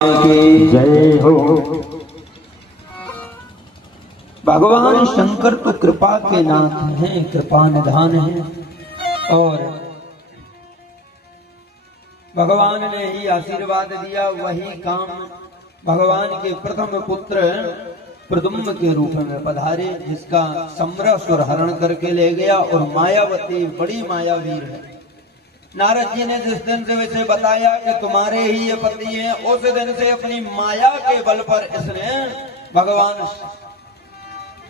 जय हो। भगवान शंकर तो कृपा के नाथ हैं, कृपा निधान है। और भगवान ने ही आशीर्वाद दिया, वही काम भगवान के प्रथम पुत्र प्रद्युम्न के रूप में पधारे, जिसका समरासुर हरण करके ले गया। और मायावती बड़ी मायावीर है। नारद जी ने जिस दिन से इसे बताया कि तुम्हारे ही ये पति हैं, उस दिन से अपनी माया के बल पर इसने भगवान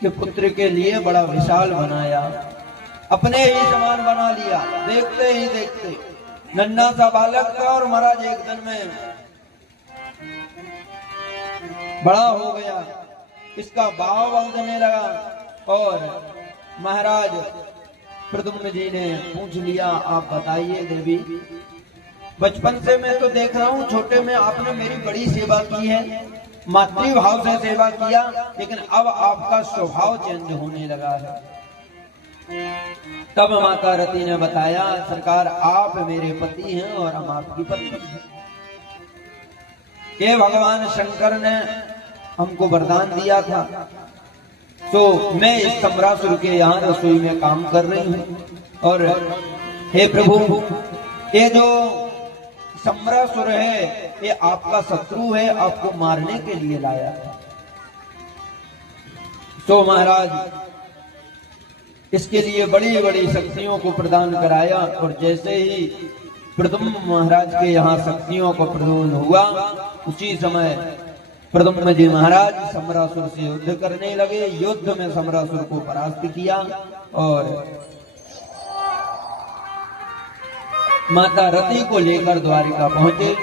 के पुत्र के लिए बड़ा विशाल बनाया, अपने ही समान बना लिया। देखते ही देखते नन्हा सा बालक था और महाराज एक दिन में बड़ा हो गया, इसका भाव बदलने लगा। और महाराज प्रद्युम्न जी ने पूछ लिया, आप बताइए देवी, बचपन से मैं तो देख रहा हूँ छोटे में आपने मेरी बड़ी सेवा की है, मातृभाव से सेवा किया, लेकिन अब आपका स्वभाव चेंज होने लगा है। तब माता रति ने बताया, सरकार आप मेरे पति हैं और हम आपकी पत्नी हैं। ये भगवान शंकर ने हमको वरदान दिया था, तो मैं इस समरासुर के यहाँ रसोई में काम कर रही हूँ। और हे प्रभु, ये जो समरासुर है ये आपका शत्रु है, आपको मारने के लिए लाया था। तो महाराज इसके लिए बड़ी बड़ी शक्तियों को प्रदान कराया। और जैसे ही प्रद्युम्न महाराज के यहाँ शक्तियों को प्रदान हुआ, उसी समय प्रद्युम्न जी महाराज समरासुर से युद्ध करने लगे। युद्ध में समरासुर को परास्त किया और माता रति को लेकर द्वारिका पहुंचे।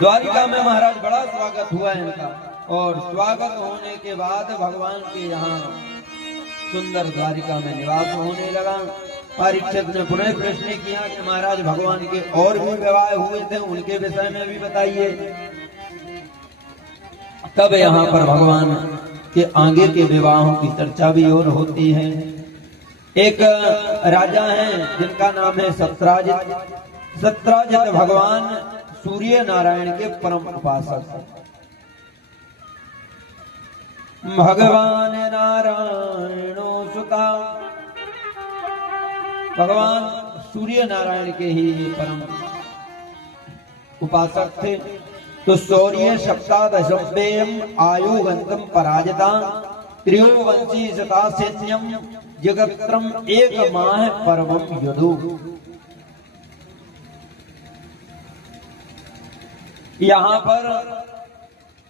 द्वारिका में महाराज बड़ा स्वागत हुआ इनका, और स्वागत होने के बाद भगवान के यहाँ सुंदर द्वारिका में निवास होने लगा। परीक्षित ने पुनः प्रश्न किया कि महाराज भगवान के और भी विवाह हुए थे, उनके विषय में भी बताइए। तब यहाँ पर भगवान के आगे के विवाहों की चर्चा भी और होती है। एक राजा हैं जिनका नाम है सत्राजित। सत्राजित भगवान सूर्य नारायण के परम उपासक। भगवान नारायणो सुता, भगवान सूर्य नारायण के ही परम उपासक थे। तो शौर्य सप्तादशम आयुगंतम पराजिता त्रियोवंशी सता सैन्यम जगत्रम एक माह परमम युधु। यहाँ पर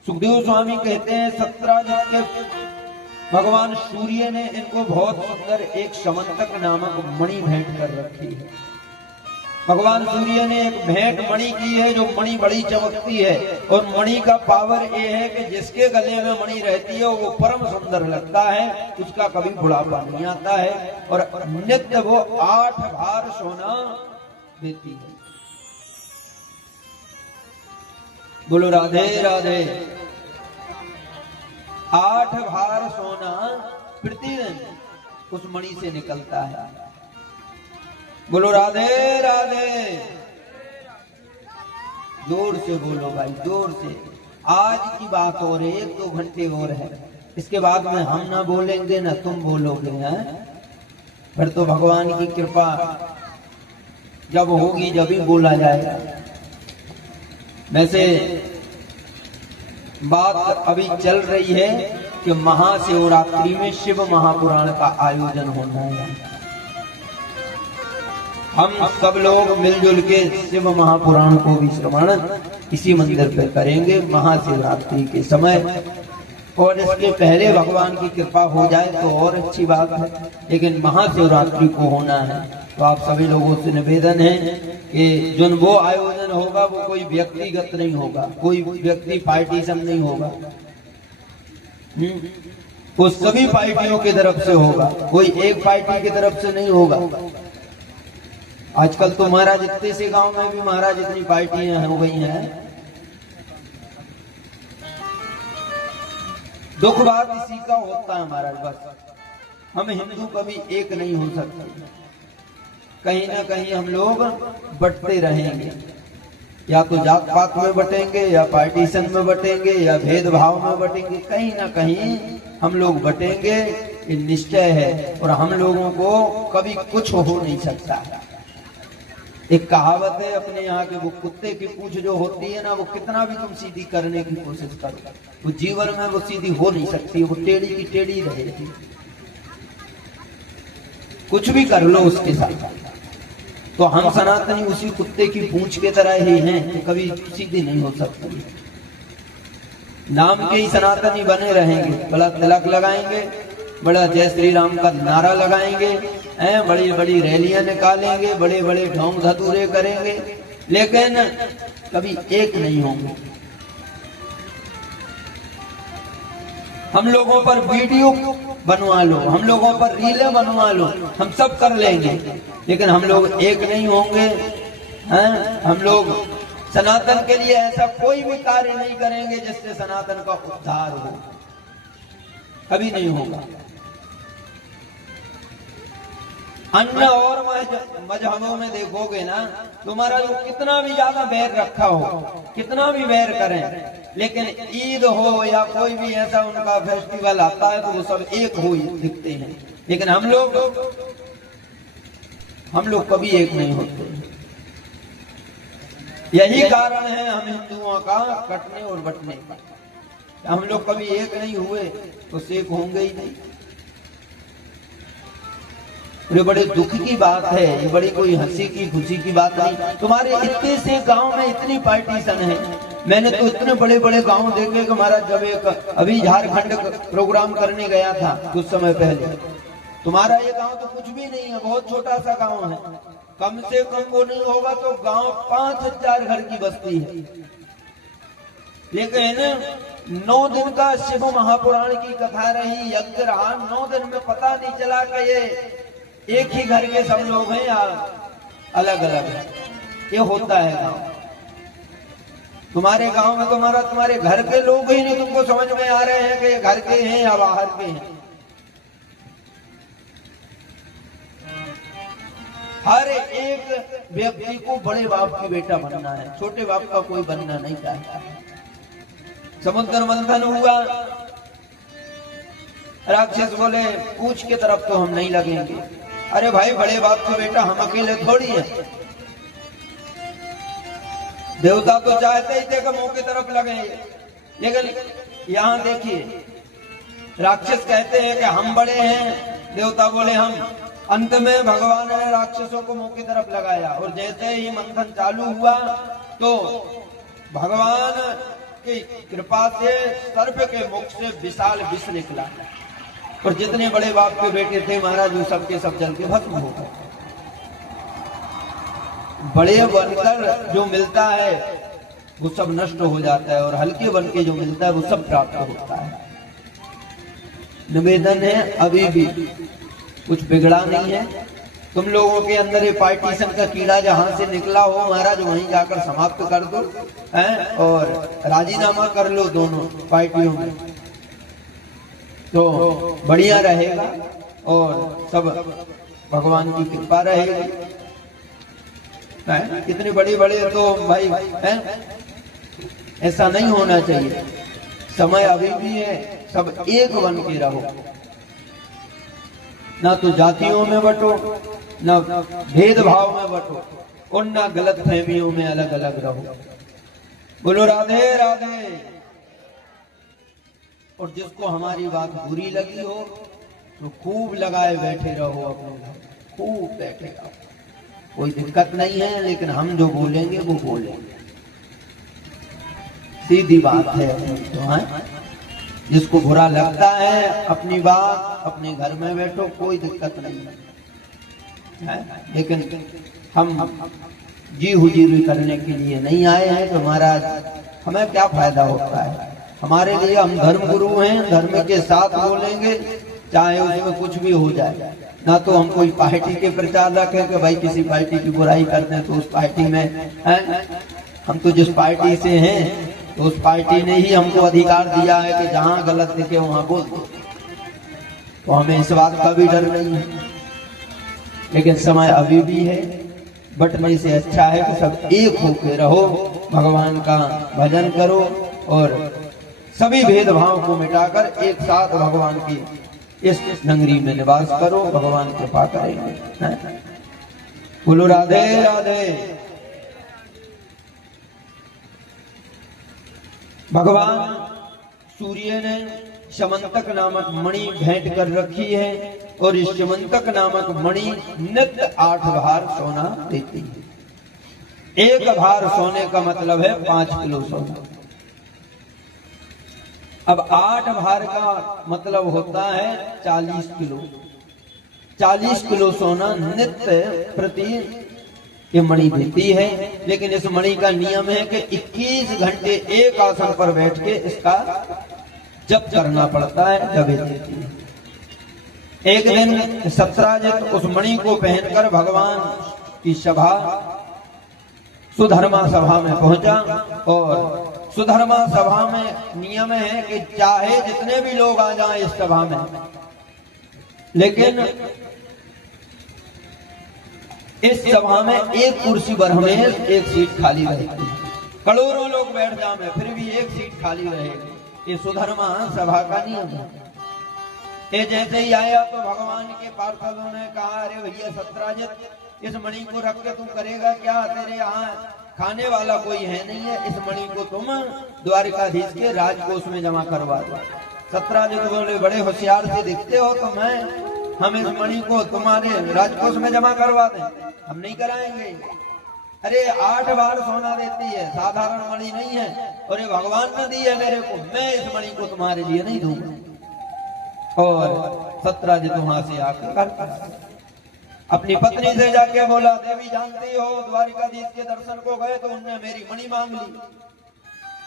सुखदेव स्वामी कहते हैं, सत्राजित के भगवान सूर्य ने इनको बहुत सुंदर एक समंतक नामक मणि भेंट कर रखी है। भगवान सूर्य ने एक भेंट मणि की है, जो मणि बड़ी चमकती है। और मणि का पावर ये है कि जिसके गले में मणि रहती है वो परम सुंदर लगता है, उसका कभी बुढ़ापा नहीं आता है। और नित्य वो 8 भार सोना देती है। बोलो राधे राधे। 8 भार सोना प्रतिदिन उस मणि से निकलता है। बोलो राधे राधे। जोर से बोलो भाई, जोर से। आज की बात और 1-2 घंटे और है, इसके बाद में हम ना बोलेंगे ना तुम बोलोगे, हैं? फिर तो भगवान की कृपा जब होगी जब ही बोला जाएगा। वैसे बात अभी चल रही है कि महाशिवरात्रि में शिव महापुराण का आयोजन होना है। हम सब लोग मिलजुल के शिव महापुराण को भी श्रवण इसी मंदिर पर करेंगे महाशिवरात्रि के समय। और इसके पहले भगवान की कृपा हो जाए तो और अच्छी बात है, लेकिन महाशिवरात्रि को होना है। तो आप सभी लोगों से निवेदन है कि जो वो आयोजन होगा वो कोई व्यक्तिगत नहीं होगा, कोई व्यक्ति पार्टीशन नहीं होगा, वो सभी पार्टियों की तरफ से होगा, कोई एक पार्टी की तरफ से नहीं होगा। आजकल तो महाराज इतने से गांव में भी महाराज इतनी पार्टियां हो गई हैं। दुख बात इसी का होता है महाराज, बस हम हिंदू कभी एक नहीं हो सकते, कहीं ना कहीं हम लोग बंटते रहेंगे। या तो जात पात में बटेंगे, या पार्टीशन में बटेंगे, या भेदभाव में बटेंगे, कहीं ना कहीं हम लोग बटेंगे, ये निश्चय है। और हम लोगों को कभी कुछ हो नहीं सकता। एक कहावत है अपने यहाँ के, वो कुत्ते की पूंछ जो होती है ना, वो कितना भी तुम सीधी करने की कोशिश करो, वो जीवन में वो सीधी हो नहीं सकती, वो टेढ़ी की टेढ़ी रहेगी, कुछ भी कर लो उसके साथ। तो हम सनातनी उसी कुत्ते की पूंछ के तरह ही हैं, तो कभी सीधी नहीं हो सकती। नाम के ही सनातनी बने रहेंगे, बड़ा तिलक लगाएंगे, बड़ा जय श्री राम का नारा लगाएंगे, बड़ी बड़ी रैलियां निकालेंगे, बड़े बड़े ढोंग धतूरे करेंगे, लेकिन कभी एक नहीं होंगे। हम लोगों पर वीडियो बनवा लो, हम लोगों पर रीलें बनवा लो, हम सब कर लेंगे, लेकिन हम लोग एक नहीं होंगे। हम लोग सनातन के लिए ऐसा कोई भी कार्य नहीं करेंगे जिससे सनातन का उद्धार हो, कभी नहीं होगा। अन्य और मजहबों में देखोगे ना, तुम्हारा जो कितना भी ज्यादा बैर रखा हो, कितना भी बैर करें, लेकिन ईद हो या कोई भी ऐसा उनका फेस्टिवल आता है तो वो सब एक हो दिखते हैं, लेकिन हम लोग कभी एक नहीं होते। यही कारण है हम हिंदुओं का कटने और बटने का। हम लोग कभी एक नहीं हुए तो एक होंगे ही नहीं। ये बड़े दुख की बात है, ये बड़ी कोई हंसी की खुशी की बात नहीं। तुम्हारे इतने से गांव में इतनी पार्टीशन है, मैंने तो इतने बड़े बड़े गांव देखे कि हमारा जब एक अभी झारखंड प्रोग्राम करने गया था कुछ समय पहले, तुम्हारा ये गांव तो कुछ भी नहीं है, बहुत छोटा सा गांव है, कम से कम वो नहीं होगा तो गांव 5000 घर की बस्ती है, लेकिन 9 दिन का शिव महापुराण की कथा रही, यज्ञ रहा, 9 दिन में पता नहीं चला कि ये एक ही घर के सब लोग हैं या अलग अलग है। ये होता है गांव। तुम्हारे गांव में तुम्हारे घर के लोग ही नहीं तुमको समझ में आ रहे हैं कि ये घर के हैं या बाहर के हैं। हर एक व्यक्ति को बड़े बाप की बेटा बनना है, छोटे बाप का कोई बनना नहीं चाहता। समुद्र मंथन हुआ, राक्षस बोले पूछ के तरफ तो हम नहीं लगेंगे। अरे भाई, बड़े बाप का बेटा हम अकेले थोड़ी है। देवता तो चाहते ही थे कि मुंह की तरफ लगे, लेकिन यहां देखिए राक्षस कहते हैं कि हम बड़े हैं, देवता बोले हम। अंत में भगवान ने राक्षसों को मुंह की तरफ लगाया, और जैसे ही मंथन चालू हुआ तो भगवान की कृपा से सर्प के मुख से विशाल विष निकला, और जितने बड़े बाप के बेटे थे महाराज वो सबके सब जल के भस्म हो गए। बड़े बनकर जो मिलता है वो सब नष्ट हो जाता है, और हल्के बन के जो मिलता है वो सब प्राप्त होता है। निवेदन है, अभी भी कुछ बिगड़ा नहीं है। तुम लोगों के अंदर ये पार्टीशन का कीड़ा जहां से निकला हो महाराज, वहीं जाकर समाप्त कर दो, और राजीनामा कर लो दोनों पार्टियों में, तो बढ़िया रहेगा और सब भगवान की कृपा रहेगी। कितने बड़े बड़े तो भाई ऐसा नहीं होना चाहिए। समय अभी भी है, सब एक बन के रहो, ना तो जातियों में बटो, ना भेदभाव में बटो, और ना गलत फहमियों में अलग अलग रहो। बोलो राधे राधे। और जिसको हमारी बात बुरी लगी हो तो खूब लगाए बैठे रहो, अपने घर खूब बैठे रहो, कोई दिक्कत नहीं है, लेकिन हम जो बोलेंगे वो बोलेंगे, सीधी बात है। तो जिसको बुरा लगता है अपनी बात, अपने घर में बैठो, कोई दिक्कत नहीं है, लेकिन हम जी हुजूरी करने के लिए नहीं आए हैं। तो महाराज हमें क्या फायदा होता है? हमारे लिए हम धर्म गुरु हैं, धर्म के साथ बोलेंगे, चाहे उसमें कुछ भी हो जाए। ना तो हम कोई पार्टी के प्रचार रखें कि भाई किसी पार्टी की बुराई करते हैं तो उस पार्टी में हम तो जिस पार्टी से हैं तो उस पार्टी ने ही हमको अधिकार दिया है कि जहां गलत दिखे वहां बोल दो, तो हमें इस बात का भी डर नहीं है। लेकिन समय अभी भी है, बटने से अच्छा है कि सब एक होके रहो। भगवान का भजन करो और सभी भेदभाव को मिटाकर एक साथ भगवान की इस नगरी में निवास करो, भगवान कृपा करेंगे। बोलो राधे राधे। भगवान सूर्य ने शमंतक नामक मणि भेंट कर रखी है और इस शमंतक नामक मणि नित्य 8 भार सोना देती है। 1 भार सोने का मतलब है 5 किलो सोना। अब 8 भार का मतलब होता है 40 किलो। 40 किलो सोना नित्य प्रति ये मणि देती है। लेकिन इस मणि का नियम है कि 21 घंटे एक आसन पर बैठ के इसका जप करना पड़ता है, जब देती है। एक दिन सत्राजित उस मणि को पहनकर भगवान की सभा सुधर्मा सभा में पहुंचा और सुधर्मा सभा में नियम है कि चाहे जितने भी लोग आ जाएं इस सभा में, लेकिन इस सभा में एक कुर्सी पर हमें एक सीट खाली रहेगी। करोड़ों लोग बैठ जाए फिर भी एक सीट खाली रहेगी। ये सुधर्मा सभा का नियम है। ये जैसे ही आया तो भगवान के पार्षदों ने कहा, अरे भैया सत्राजित, इस मणि को रख के तुम करेगा क्या? तेरे यहाँ खाने वाला कोई है नहीं है, इस मणि को तुम द्वारिकाधीश के राजकोष में जमा करवा दो। सत्राजित बोले, बड़े होशियार से दिखते हो तो हम इस मणि को तुम्हारे राजकोष में जमा करवा दें? हम नहीं कराएंगे। अरे 8 बार सोना देती है, साधारण मणि नहीं है, और ये भगवान ने दी है मेरे को, मैं इस मणि को तुम्हारे लिए नहीं दूंगा। और सत्राजित वहां से आकर अपनी पत्नी से जाके बोला, देवी जानती हो द्वारिकाधीश के दर्शन को गए तो उनने मेरी मणि मांग ली।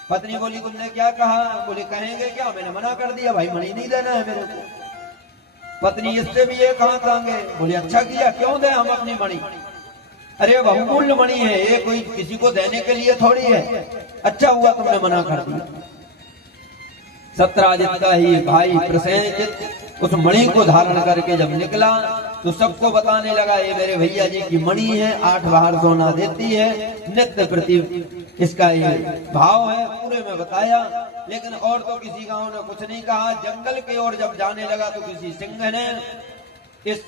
पत्नी बोली, तुमने क्या कहा? बोले, कहेंगे क्या, मैंने मना कर दिया, भाई मणि नहीं देना है मेरे को। पत्नी, इससे भी ये कहा थांगे? बोले, अच्छा किया, क्यों दे हम अपनी मणि? अरे बहुमूल्य मणि है, ये कोई किसी को देने के लिए थोड़ी है। अच्छा हुआ तुमने मना कर दिया। सत्राजित का ही भाई प्रसेनजित उस मणि को धारण करके जब निकला तो सबको बताने लगा, ये मेरे भैया जी की मणि है, 8 बार सोना देती है, नित्य प्रति इसका ये भाव है, पूरे में बताया। लेकिन और तो किसी गांव ने कुछ नहीं कहा। जंगल की ओर जब जाने लगा तो किसी सिंह ने इस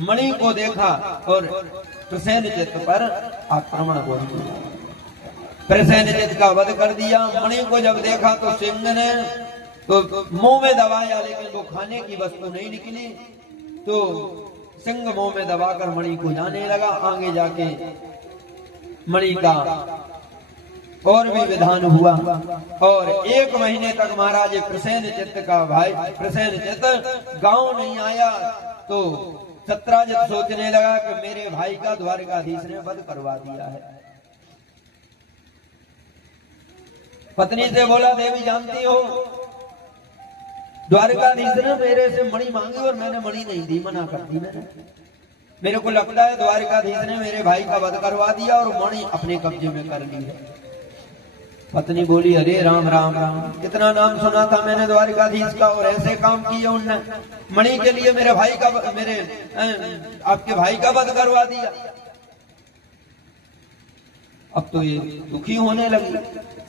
मणि को देखा और प्रसेनजित पर आक्रमण कर दिया। प्रसेनजित का वध कर दिया। मणि को जब देखा तो सिंह ने तो मुंह में दबाया, लेकिन वो खाने की वस्तु नहीं निकली। तो सिंह मुंह में दबाकर मणि को जाने लगा। आगे जाके मणि का और भी विधान हुआ और 1 महीने तक महाराज प्रसेनजित का भाई प्रसेनजित गांव नहीं आया। तो सत्राजित सोचने लगा कि मेरे भाई का द्वारिकाधीश ने वध करवा दिया है। पत्नी से बोला, देवी जानती हो द्वारिकाधीश ने मेरे से मणि मांगी और मैंने मणि नहीं दी, मना कर दी मैंने। मेरे को लगता है द्वारिकाधीश ने मेरे भाई का वध करवा दिया और मणि अपने कब्जे में कर ली है। पत्नी बोली, अरे राम राम राम, कितना नाम सुना था मैंने द्वारिकाधीश का और ऐसे काम किए उनने। मणि के लिए मेरे भाई का आपके भाई का वध करवा दिया। अब तो ये दुखी होने लगी।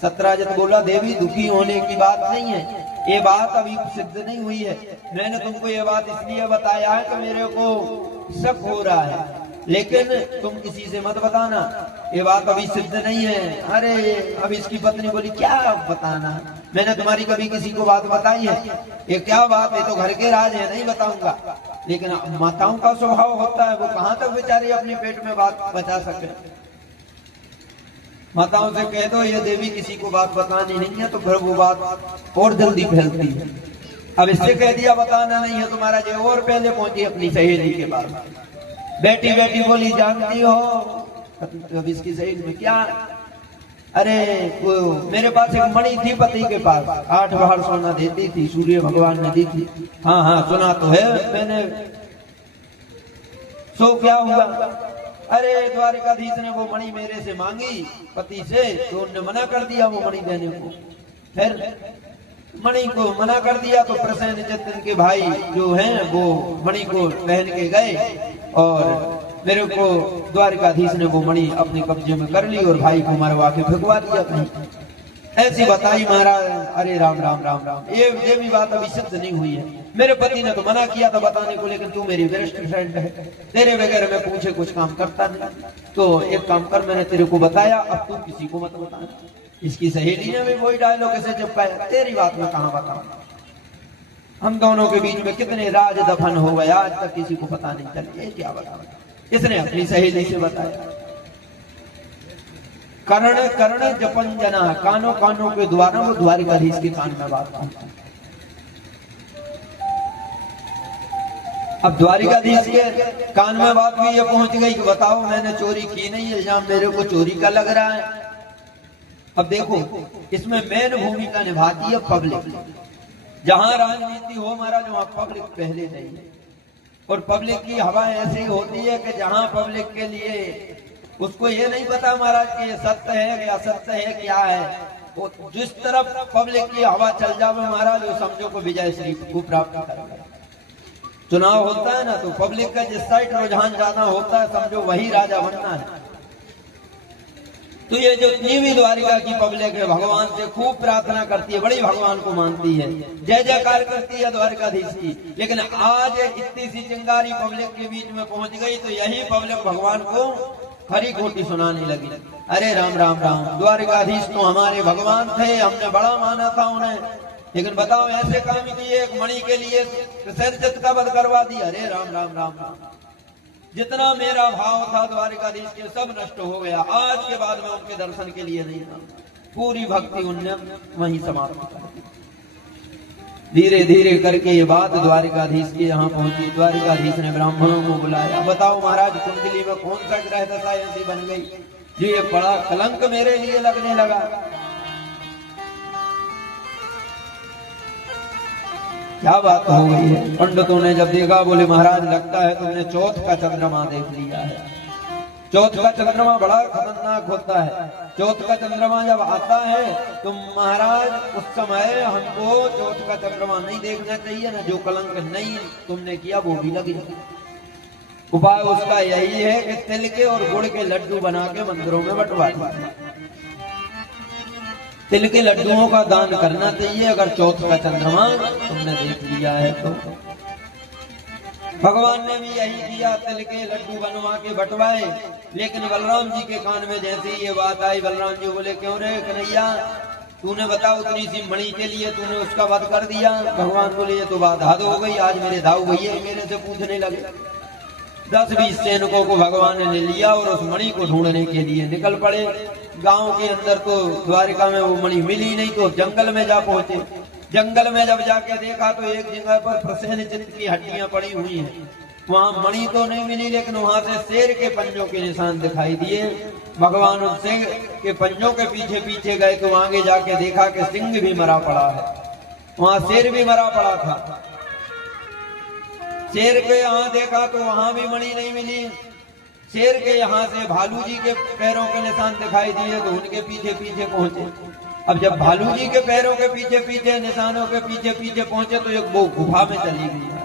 सत्राजित बोला, देवी दुखी होने की बात नहीं है, ये बात अभी सिद्ध नहीं हुई है। मैंने तुमको ये बात इसलिए बताया है कि मेरे को शक हो रहा है, लेकिन तुम किसी से मत बताना, ये बात अभी सिद्ध नहीं है। अरे अब इसकी पत्नी बोली, क्या बताना, मैंने तुम्हारी कभी किसी को बात बताई है? ये क्या बात है, तो घर के राज है, नहीं बताऊंगा। लेकिन माताओं का स्वभाव होता है, वो कहां तक बेचारी अपने पेट में बात बचा सके। माताओं से कह दो ये देवी किसी को बात बतानी नहीं है, तो फिर वो बात और जल्दी फैलती है। अब इससे कह दिया बताना नहीं है तुम्हारा, जो और पहले पहुंची अपनी सहेली के पास। बेटी बेटी बोली, जानती हो अब इसकी सहेली में क्या? अरे वो मेरे पास एक मणि थी पति के पास, 8 बार सोना देती थी, सूर्य भगवान ने दी थी। हाँ हाँ सुना तो है मैंने। सो क्या हुआ? अरे द्वारिकाधीश ने वो मणि मेरे से मांगी पति से, तो उन्होंने मना कर दिया वो मणि देने को। फिर मणि को मना कर दिया तो प्रसेनजित के भाई जो हैं वो मणि को पहन के गए और मेरे को द्वारिकाधीश ने वो मणि अपने कब्जे में कर ली और भाई को मरवा के फेंकवा दिया कहीं। ऐसी बताई महाराज। अरे राम राम राम राम, ये भी बात अभी सिद्ध नहीं हुई है। मेरे पति ने तो मना किया था बताने को, लेकिन तू मेरी बेस्ट फ्रेंड है, तेरे बगैर मैं पूछे कुछ काम करता नहीं। तो एक काम कर, मैंने तेरे को बताया, अब तू किसी को मत बताना। इसकी सहेली ने भी वही डायलॉग ऐसे चिपकाया, तेरी बात में कहां बताऊं। हम दोनों के बीच में कितने राज दफन हो गए, आज तक किसी को पता नहीं चल। ये क्या बताऊं, इसने अपनी सहेली से बताया। कर्ण कर्ण जपन जना, कानों कानों के द्वारा वो द्वारिकाधीश के कान में बात पहुंची। अब द्वारिकाधीश के कान में बात भी ये पहुंच गई कि बताओ मैंने चोरी की नहीं, इल्जाम मेरे को चोरी का लग रहा है। अब देखो इसमें मेन भूमिका निभाती है पब्लिक। जहां राजनीति हो महाराज वहां पब्लिक पहले नहीं है। और पब्लिक की हवा ऐसी होती है कि जहां पब्लिक के लिए उसको ये नहीं पता महाराज कि ये सत्य है या असत्य है क्या है, वो जिस तरफ पब्लिक की हवा चल जावे महाराज वो समझो को विजय श्री को प्राप्त करेगा। चुनाव होता है ना, तो पब्लिक का जिस साइड रुझान ज्यादा होता है समझो वही राजा बनना है। तो ये जो जितनी द्वारिका की पब्लिक है भगवान से खूब प्रार्थना करती है, बड़ी भगवान को मानती है, जय जयकार करती है द्वारिकाधीश की। लेकिन आज इतनी सी चिंगारी पब्लिक के बीच में पहुंच गई तो यही पब्लिक भगवान को हरी घोटी सुनाने लगी। अरे राम राम राम, द्वारिकाधीश तो हमारे भगवान थे, हमने बड़ा माना था उन्हें, लेकिन बताओ ऐसे काम किए, एक मणि के लिए सैरजत का वध करवा दिया। अरे राम राम राम राम, जितना मेरा भाव था द्वारिकाधीश के सब नष्ट हो गया। आज के बाद में उनके दर्शन के लिए नहीं था, पूरी भक्ति उनने वहीं समाप्त कर दी। धीरे धीरे करके ये बात द्वारिकाधीश के यहाँ पहुंची। द्वारिकाधीश ने ब्राह्मणों को बुलाया, बताओ महाराज कुंडली में कौन सा ग्रह दशा ऐसी बन गई जो ये बड़ा कलंक मेरे लिए लगने लगा। क्या बात हो गई है। पंडितों ने जब देखा बोले महाराज लगता है तुमने चौथ का चंद्रमा देख लिया है। चौथ का चंद्रमा बड़ा खतरनाक होता है। चौथ का चंद्रमा जब आता है तो महाराज उस समय हमको चौथ का चंद्रमा नहीं देखना चाहिए ना, जो कलंक नहीं तुमने किया वो भी लगी। उपाय उसका यही है कि तिल के और गुड़ के लड्डू बना के मंदिरों में बंटवा दो। तिल के लड्डुओं का दान करना चाहिए अगर चौथ का चंद्रमा तुमने देख लिया है तो। भगवान ने भी यही किया, तिल के लड्डू बनवा के बंटवाए। लेकिन बलराम जी के कान में जैसे ही ये बात आई, बलराम जी बोले क्यों रे कन्हैया, तूने बता उतनी सी मणि के लिए तूने उसका वध कर दिया। भगवान बोले ये तो बात हद हो गई, आज मेरे दाऊ भैया मेरे से पूछने लगे। 10-20 सैनिकों को भगवान ने लिया और उस मणि को ढूंढने के लिए निकल पड़े। गांव के अंदर तो द्वारिका में वो मणि मिली नहीं, तो जंगल में जा पहुंचे। जंगल में जब जाके देखा तो एक जगह पर प्रसेनजित की हड्डियां पड़ी हुई हैं। वहां मणि तो नहीं मिली, लेकिन वहां से शेर के पंजों के निशान दिखाई दिए। भगवान उस सिंह के पंजों के पीछे पीछे गए तो आगे जाके देखा कि सिंह भी मरा पड़ा है, वहां शेर भी मरा पड़ा था। शेर के यहाँ देखा तो वहां भी मणि नहीं मिली। शेर के यहाँ से भालू जी के पैरों के निशान दिखाई दिए तो उनके पीछे पीछे पहुंचे। अब जब भालू जी के पैरों के पीछे पीछे निशानों के पीछे पीछे पहुंचे तो एक वो गुफा में चली गई।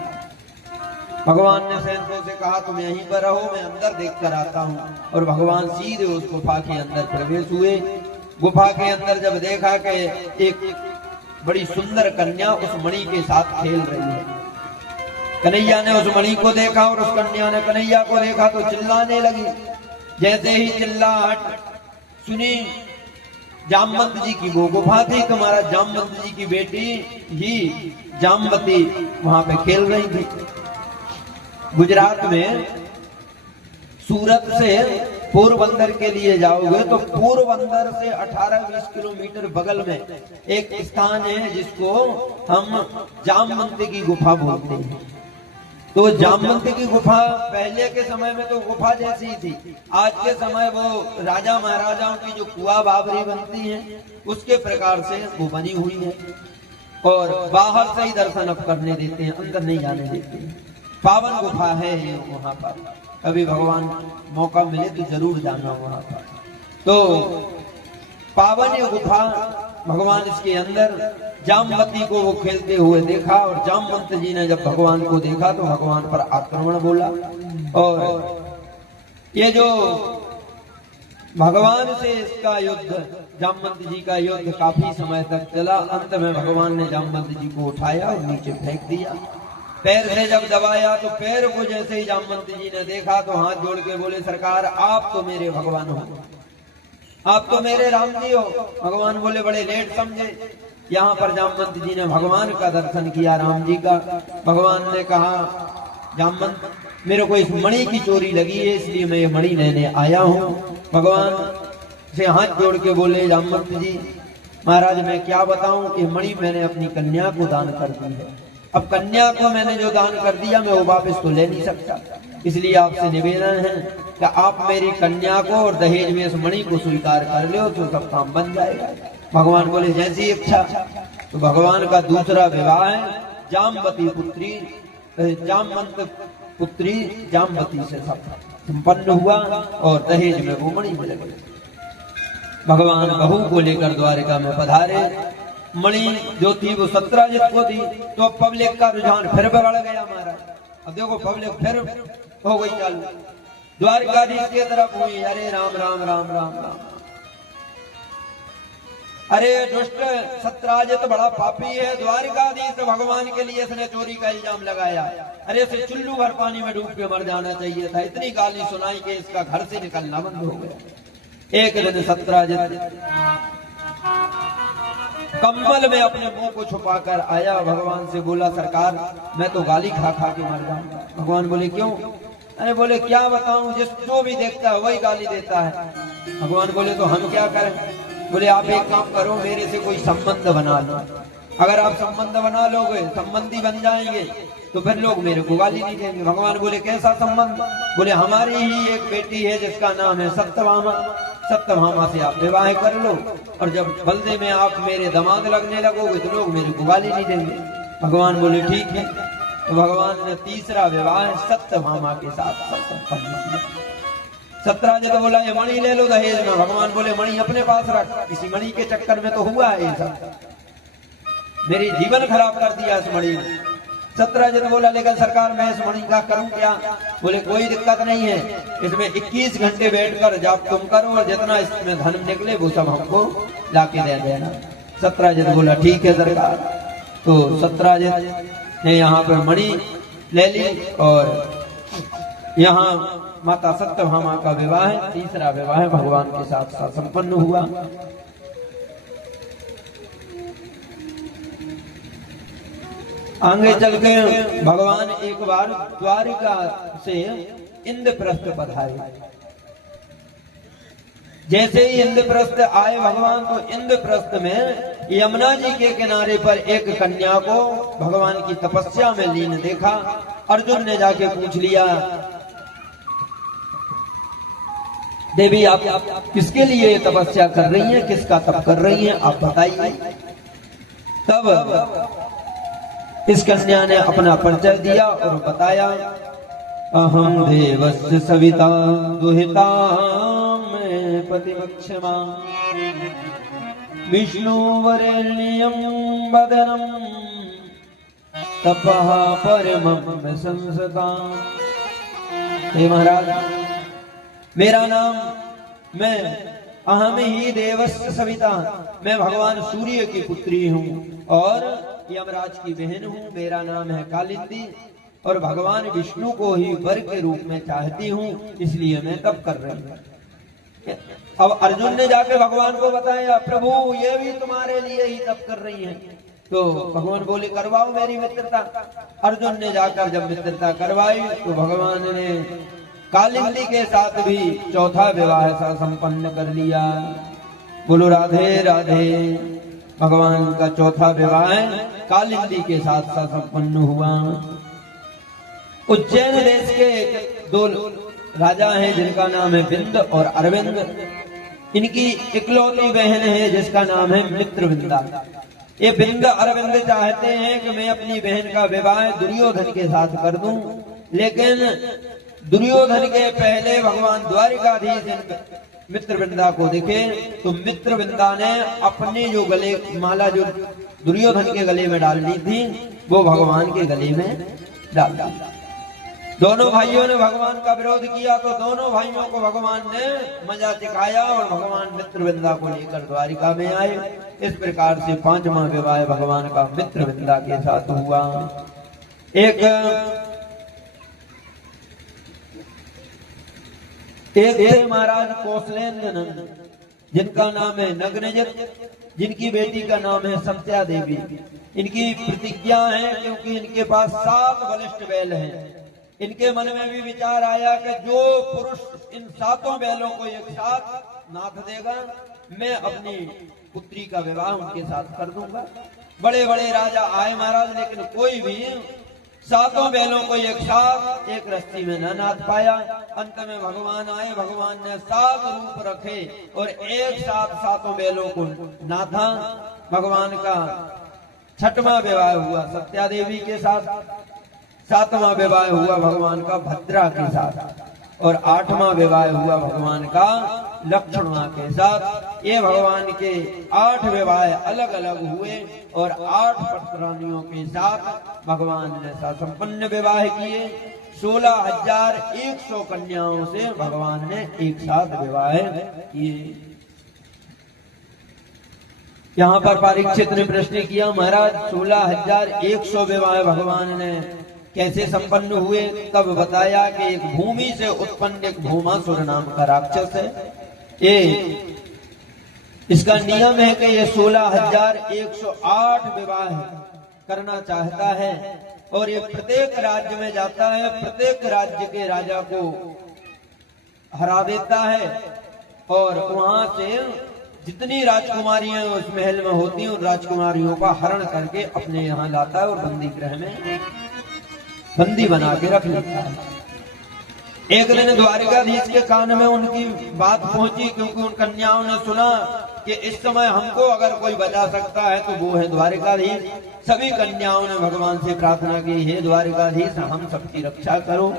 भगवान ने सैनिकों से कहा तुम यहीं पर रहो, मैं अंदर देख कर आता हूँ। और भगवान सीधे उस गुफा के अंदर प्रवेश हुए। गुफा के अंदर जब देखा कि एक बड़ी सुंदर कन्या उस मणि के साथ खेल रही है। कन्हैया ने उस मणि को देखा और उस कन्या ने कन्हैया को देखा तो चिल्लाने लगी। जैसे ही चिल्लाहट सुनी, जामवंत जी की वो गुफा थी, तुम्हारा जामवंत जी की बेटी ही जामवती वहां पे खेल रही थी। गुजरात में सूरत से पोरबंदर के लिए जाओगे तो पोरबंदर से 18-20 किलोमीटर बगल में एक स्थान है जिसको हम जामवंत की गुफा बोलते हैं। तो जामवंत की गुफा पहले के समय में तो गुफा जैसी ही थी। आज के समय वो राजा महाराजाओं की जो कुआ बाबरी बनती है उसके प्रकार से वो बनी हुई है और बाहर से ही दर्शन अब करने देते हैं, अंदर नहीं जाने देते हैं। पावन गुफा है ये, वहां पर कभी भगवान मौका मिले तो जरूर जाना वहां पर। तो पावन ये गुफा, भगवान इसके अंदर जामवती को वो खेलते हुए देखा और जामवंत जी ने जब भगवान को देखा तो भगवान पर आक्रमण बोला और ये जो भगवान से इसका युद्ध, जामवंत जी का युद्ध काफी समय तक चला। अंत में भगवान ने जामवंत जी को उठाया और नीचे फेंक दिया। पैर से जब दबाया तो पैर को जैसे ही जामवंत जी ने देखा तो हाथ जोड़ के बोले, सरकार आप तो मेरे भगवान हो, आप तो मेरे राम जी हो। भगवान बोले बड़े लेट समझे। यहाँ पर जामवंत जी ने भगवान का दर्शन किया, राम जी का। भगवान ने कहा, जामवंत मेरे को इस मणि की चोरी लगी है, इसलिए मैं ये मणि लेने आया हूँ। भगवान से हाथ जोड़ के बोले, जामवंत जी महाराज मैं क्या बताऊं, ये मणि मैंने अपनी कन्या को दान कर दी है। अब कन्या को मैंने जो दान कर दिया मैं वो वापस तो ले नहीं सकता, इसलिए आपसे निवेदन है कि आप मेरी कन्या को और दहेज में इस मणि को स्वीकार कर लो तो सब काम बन जाएगा। भगवान बोले जैसी इच्छा। तो भगवान का दूसरा विवाह है जामवती पुत्री, जामवंत पुत्री जामवती से संपन्न हुआ और दहेज में वो मणि मिल गई। भगवान बहू को लेकर द्वारिका में पधारे। मणि जो थी वो सत्राजित को दी। तो पब्लिक का रुझान फिर बढ़ गया महाराज। अब देखो पब्लिक फिर हो गई चालू, द्वारिकाधीश की तरफ हुई, अरे राम राम राम राम राम, अरे दुष्ट सत्राजित बड़ा पापी है, द्वारिकाधीश भगवान के लिए इसने चोरी का इल्जाम लगाया, अरे इसे चुल्लू भर पानी में डूब के मर जाना चाहिए था। इतनी गाली सुनाई कि इसका घर से निकलना बंद हो गया। एक दिन सत्राजित कंबल में अपने मुंह को छुपाकर आया, भगवान से बोला, सरकार मैं तो गाली खा खा के मर जाऊंगा। भगवान बोले क्यों? अरे बोले क्या बताऊं, जिस जो भी देखता है वही गाली देता है। भगवान बोले तो हम क्या करें? बोले आप एक काम करो, मेरे से कोई संबंध बना लो। अगर आप संबंध बना लोगे, संबंधी बन जाएंगे, तो फिर लोग मेरे को गाली नहीं देंगे। भगवान बोले कैसा संबंध? बोले हमारी ही एक बेटी है जिसका नाम है सत्यभामा, सत्यभामा से आप विवाह कर लो, और जब बल्दे में आप मेरे दामाद लगने लगोगे तो लोग मेरे को गाली नहीं देंगे। भगवान बोले ठीक है। तो भगवान ने तीसरा विवाह सत्यभामा के साथ संपन्न किया। सत्राजित बोला ये मणि ले लो दहेज में। भगवान बोले मणि अपने पास रख, इसी मणि के चक्कर में तो हुआ है ये सब, मेरी जीवन खराब कर दिया इस मणि ने। सत्राजित बोला लेकिन सरकार मैं इस मणि का करूं क्या? बोले कोई दिक्कत नहीं है, इसमें 21 घंटे बैठकर जाप तुम करो और जितना इसमें धन निकले वो सब हमको लाके दे देना। सत्राजित बोला ठीक है सरकार। तो सत्राजित ने यहाँ पर मणि ले ली और यहाँ माता सत्यभामा का विवाह, तीसरा विवाह भगवान के साथ संपन्न हुआ। आगे चल के भगवान एक बार द्वारिका से इंद्रप्रस्थ पधारे। जैसे ही इंद्रप्रस्थ आए भगवान, तो इंद्रप्रस्थ में यमुना जी के किनारे पर एक कन्या को भगवान की तपस्या में लीन देखा। अर्जुन ने जाके पूछ लिया, देवी आप किसके लिए तपस्या कर रही हैं, किसका तप कर रही हैं, आप बताइए। तब इस कन्या ने अपना परिचय दिया और बताया, अहम देवस्य सविता दुहिता में पतिमक्षमा विष्णु वरेण्यं वदनम तपः परमं संसता। हे महाराज मेरा नाम, मैं अहम ही देवस्य सविता, मैं भगवान सूर्य की पुत्री हूँ और यमराज की बहन हूँ। मेरा नाम है कालिंदी और भगवान विष्णु को ही वर के रूप में चाहती हूँ, इसलिए मैं तप कर रही हूँ। अब अर्जुन ने जाके भगवान को बताया, प्रभु ये भी तुम्हारे लिए ही तप कर रही हैं। तो भगवान बोले करवाओ मेरी मित्रता। अर्जुन ने जाकर जब मित्रता करवाई तो भगवान ने कालिंदी के साथ भी चौथा विवाह संपन्न कर लिया। बोलो राधे राधे। भगवान का चौथा विवाह कालिंदी के साथ संपन्न हुआ। उज्जैन देश के दो राजा हैं जिनका नाम है बिंद और अरविंद। इनकी इकलौती बहन है जिसका नाम है मित्रविंदा। ये बिंद अरविंद चाहते हैं कि मैं अपनी बहन का विवाह दुर्योधन के साथ कर दूं, लेकिन दुर्योधन के पहले भगवान द्वारिकाधीश मित्रविंदा को दिखे तो मित्रविंदा ने अपने जो गले माला जो दुर्योधन के गले में डालनी थी वो भगवान के गले में डाल दी। दोनों भाइयों ने भगवान का विरोध किया तो दोनों भाइयों को भगवान ने मजा सिखाया और भगवान मित्रविंदा को लेकर द्वारिका में आए। इस प्रकार से 5वां विवाह भगवान का मित्रविंदा के साथ हुआ। एक थे महाराज कौशलेंद्र नंद, जिनका नाम है नग्नजित, जिनकी बेटी का नाम है सत्या देवी। इनकी प्रतिज्ञा है क्योंकि इनके पास 7 बलिष्ठ बैल हैं। इनके मन में भी विचार आया कि जो पुरुष इन 7 बैलों को एक साथ नाथ देगा, मैं अपनी पुत्री का विवाह उनके साथ कर दूंगा। बड़े बड़े राजा आए महाराज, लेकिन कोई भी 7 बैलों को एक साथ एक रस्सी में न नाथ पाया। अंत में भगवान आए, भगवान ने 7 रूप रखे और एक साथ 7 बैलों को नाथा। भगवान का 6वां विवाह हुआ सत्या देवी के साथ, 7वां विवाह हुआ भगवान का भद्रा के साथ और 8वां विवाह हुआ भगवान का लक्ष्मणा के साथ। ये भगवान के 8 विवाह अलग अलग हुए और 8 पटरानियों के साथ भगवान ने संपन्न विवाह किए। 16,100 कन्याओं से भगवान ने एक साथ विवाह किए। यहाँ पर परीक्षित ने प्रश्न किया, महाराज 16,100 विवाह भगवान ने कैसे संपन्न हुए? तब बताया कि एक भूमि से उत्पन्न एक भूमासुर नाम का राक्षस है। ये इसका नियम है कि ये 16,108 विवाह करना चाहता है और ये प्रत्येक राज्य में जाता है, प्रत्येक राज्य के राजा को हरा देता है और वहां से जितनी राजकुमारियां उस महल में होती हैं उन राजकुमारियों का हरण करके अपने यहाँ लाता है और बंदी गृह में बंदी बना के रख लेता है। एक दिन द्वारिकाधीश के कान में उनकी बात पहुंची, क्योंकि उन कन्याओं ने सुना कि इस समय हमको अगर कोई बचा सकता है तो वो है द्वारिकाधीश। सभी कन्याओं ने भगवान से प्रार्थना की, हे द्वारिकाधीश हम सबकी रक्षा करो।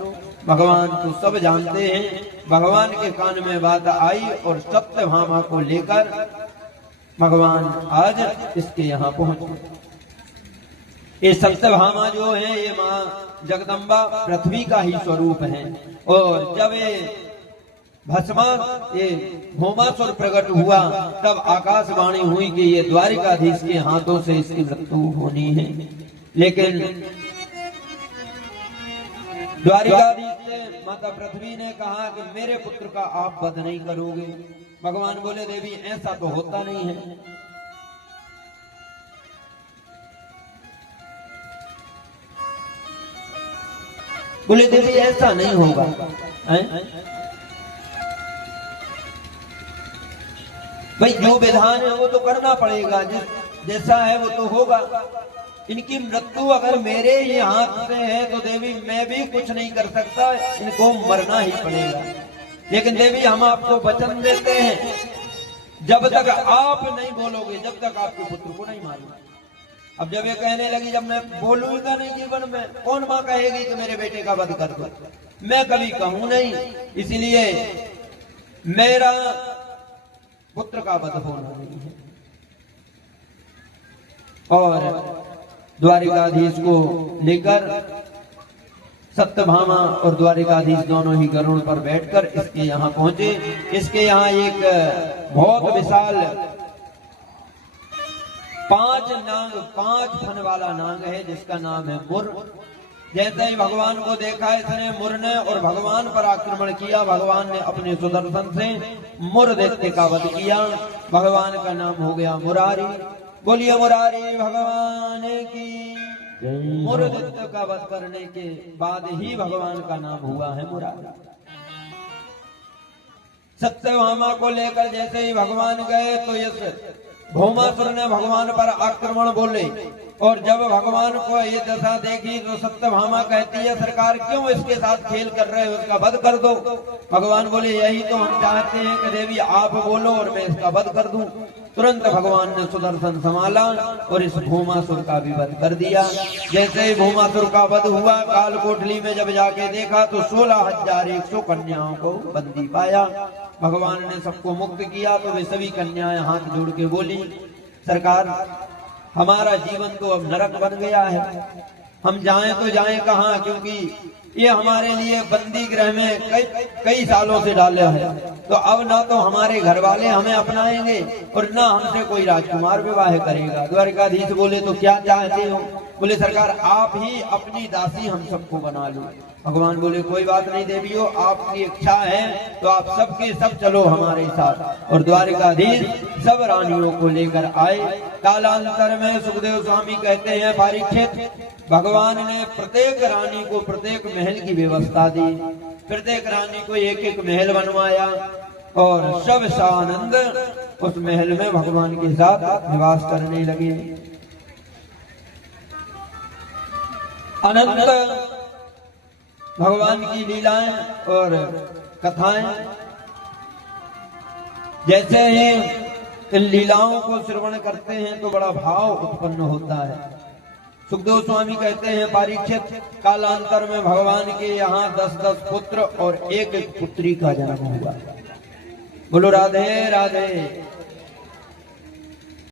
भगवान तो सब जानते हैं। भगवान के कान में बात आई और सत्यभामा को लेकर भगवान आज इसके यहाँ पहुंचे। ये सत्यभामा जो है ये माँ जगदम्बा पृथ्वी का ही स्वरूप है और जब ये भस्मा ये भौमासुर प्रकट हुआ तब आकाशवाणी हुई कि ये द्वारिकाधीश के हाथों से इसकी मृत्यु होनी है। लेकिन द्वारिकाधीश से माता पृथ्वी ने कहा कि मेरे पुत्र का आप वध नहीं करोगे। भगवान बोले, देवी ऐसा तो होता नहीं है। बोले, देवी ऐसा नहीं होगा। भाई जो विधान है वो तो करना पड़ेगा, जैसा है वो तो होगा। इनकी मृत्यु अगर मेरे ही हाथ से है तो देवी मैं भी कुछ नहीं कर सकता, इनको मरना ही पड़ेगा। लेकिन देवी हम आपको वचन देते हैं, जब तक आप नहीं बोलोगे जब तक आपके पुत्र को नहीं मारूंगा। अब जब ये कहने लगी, जब मैं बोलूंगा नहीं जीवन में, कौन मां कहेगी कि मेरे बेटे का वध कर दो? मैं कभी कहूं नहीं, इसलिए मेरा पुत्र का वध होना नहीं है। और द्वारिकाधीश को लेकर सत्यभामा और द्वारिकाधीश दोनों ही गरुड़ पर बैठकर इसके यहाँ पहुंचे। इसके यहाँ एक बहुत विशाल 5 फन वाला नाग है जिसका नाम है मुर। जैसे ही भगवान को देखा इसने मुर ने और भगवान पर आक्रमण किया। भगवान ने अपने सुदर्शन से मुर दैत्य का वध किया। भगवान का नाम हो गया मुरारी। बोलिए मुरारी भगवान की। मुर दैत्य का वध करने के बाद ही भगवान का नाम हुआ है मुरारी। सत्यभामा को लेकर जैसे ही भगवान गए तो इस भौमासुर ने भगवान पर आक्रमण बोले और जब भगवान को ये दशा देखी तो सत्यभामा कहती है, सरकार क्यों इसके साथ खेल कर रहे हो, इसका वध कर दो। भगवान बोले, यही तो हम चाहते हैं कि देवी आप बोलो और मैं इसका वध कर दूं। तुरंत भगवान ने सुदर्शन संभाला और इस भौमासुर का भी वध कर दिया। जैसे ही भौमासुर का वध हुआ, काल कोठली में जब जाके देखा तो 16,100 कन्याओं को बंदी पाया। भगवान ने सबको मुक्त किया तो वे सभी कन्याएं हाथ जोड़ के बोली, सरकार हमारा जीवन तो अब नरक बन गया है, हम जाएं तो जाएं कहाँ, क्योंकि ये हमारे लिए बंदी गृह में कई सालों से डाले हैं। तो अब ना तो हमारे घर वाले हमें अपनाएंगे और ना हमसे कोई राजकुमार विवाह करेगा। द्वारिकाधीश बोले तो क्या चाहते हो? बोले सरकार आप ही अपनी दासी हम सबको बना लो। भगवान बोले कोई बात नहीं देवियों, आपकी इच्छा है तो आप सबके सब चलो हमारे साथ। और द्वारिकाधीश सब रानियों को लेकर आए। कालांतर में सुखदेव स्वामी कहते हैं परीक्षित, भगवान ने प्रत्येक रानी को प्रत्येक महल की व्यवस्था दी, प्रत्येक रानी को एक एक महल बनवाया और सब सानंद उस महल में भगवान के साथ निवास करने लगे। अनंत भगवान की लीलाएं और कथाएं, जैसे ही इन लीलाओं को श्रवण करते हैं तो बड़ा भाव उत्पन्न होता है। सुखदेव स्वामी कहते हैं परीक्षित, कालांतर में भगवान के यहाँ 10-10 पुत्र और एक एक पुत्री का जन्म हुआ। बोलो राधे राधे।